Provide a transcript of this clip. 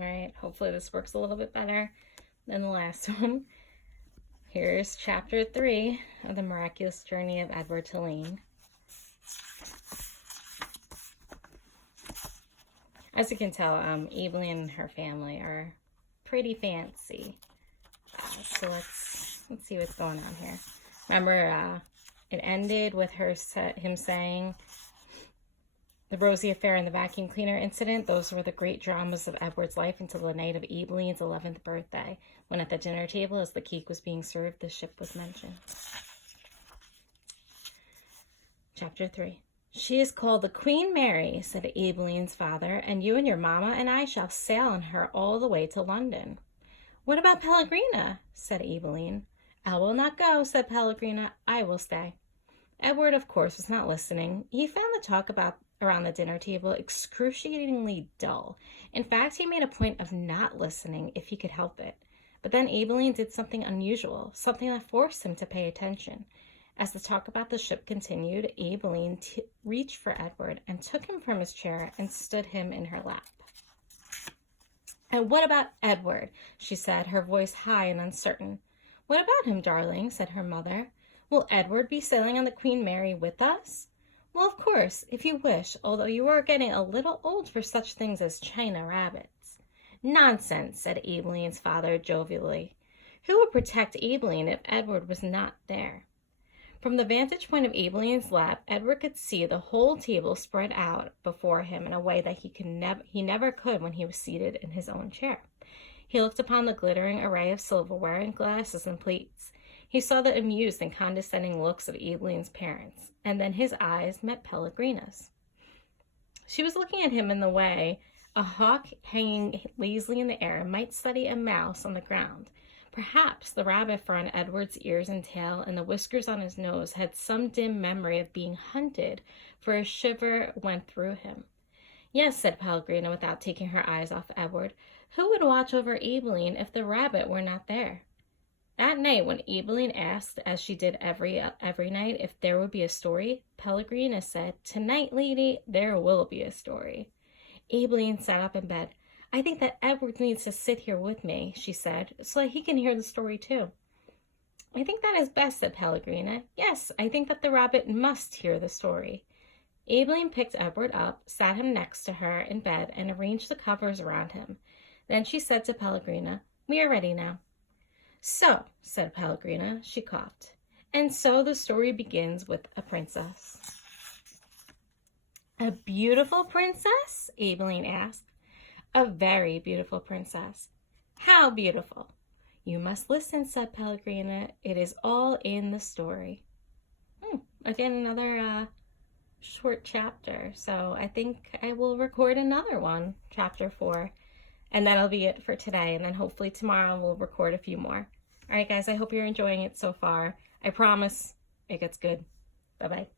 All right, hopefully this works a little bit better than the last one. Here's chapter 3 of the Miraculous Journey of Edward Tulane. As you can tell, Evelyn and her family are pretty fancy. So let's see what's going on here. Remember, it ended with him saying, the Rosie affair and the vacuum cleaner incident, those were the great dramas of Edward's life until the night of Evelyn's 11th birthday, when at the dinner table, as the cake was being served, the ship was mentioned. Chapter 3. She is called the Queen Mary, said Evelyn's father, and you and your mamma and I shall sail on her all the way to London. What about Pellegrina? Said Evelyn. I will not go, said Pellegrina. I will stay. Edward, of course, was not listening. He found the talk around the dinner table excruciatingly dull. In fact, he made a point of not listening if he could help it. But then Evelyn did something unusual, something that forced him to pay attention. As the talk about the ship continued, Evelyn reached for Edward and took him from his chair and stood him in her lap. And what about Edward? She said, her voice high and uncertain. What about him, darling? Said her mother. Will Edward be sailing on the Queen Mary with us? Well, of course, if you wish, although you are getting a little old for such things as China rabbits. Nonsense, said Evelyn's father jovially. Who would protect Evelyn if Edward was not there? From the vantage point of Evelyn's lap, Edward could see the whole table spread out before him in a way that he never could when he was seated in his own chair. He looked upon the glittering array of silverware and glasses and plates. He saw the amused and condescending looks of Evelyn's parents, and then his eyes met Pellegrina's. She was looking at him in the way a hawk hanging lazily in the air might study a mouse on the ground. Perhaps the rabbit fur on Edward's ears and tail and the whiskers on his nose had some dim memory of being hunted, for a shiver went through him. Yes, said Pellegrina without taking her eyes off Edward. Who would watch over Evelyn if the rabbit were not there? That night, when Evelyn asked, as she did every night, if there would be a story, Pellegrina said, Tonight, lady, there will be a story. Evelyn sat up in bed. I think that Edward needs to sit here with me, she said, so that he can hear the story too. I think that is best, said Pellegrina. Yes, I think that the rabbit must hear the story. Evelyn picked Edward up, sat him next to her in bed, and arranged the covers around him. Then she said to Pellegrina, We are ready now. So, said Pellegrina, she coughed. And so the story begins with a princess. A beautiful princess? Evelyn asked. A very beautiful princess. How beautiful? You must listen, said Pellegrina. It is all in the story. Again, another short chapter. So I think I will record another one, chapter 4. And that'll be it for today. And then hopefully tomorrow we'll record a few more. All right, guys, I hope you're enjoying it so far. I promise it gets good. Bye-bye.